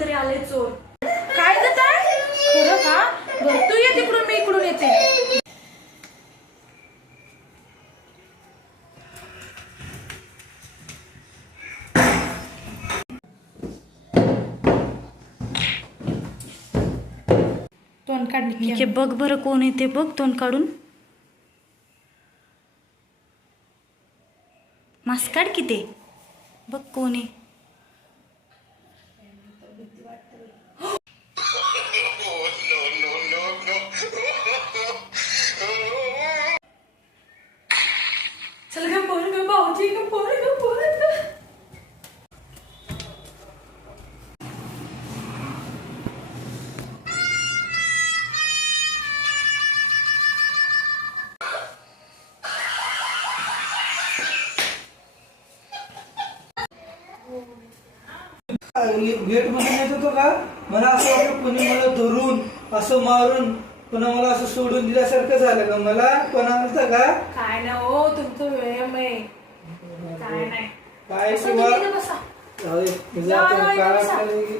कोणतरी आले चोर. काय ग ताई? खरं का? बरं तू ये तिकडून, मी इकडून येते. तोंड काढ. हे बघ बरं कोण येते बघ तोंड काढून. मास्क काढ की ते. बघ कोण आहे. चल ग पोर ग भाऊजी ग पोर ग पोर ग. गेट मध्ये येत होतो का मला असं वाटलं कोणी मला धरून असं मारून पुन्हा मला असं सोडून दिल्यासारखं झालं का मला कोणा आलता का काय ना हो तुमचं व्यायाम आहे. काय नाही काय बसा किंवा तुम्ही इथं बसा. जाऊ दे, जा, जातो, जा, इथं काय बसा. आपल्याला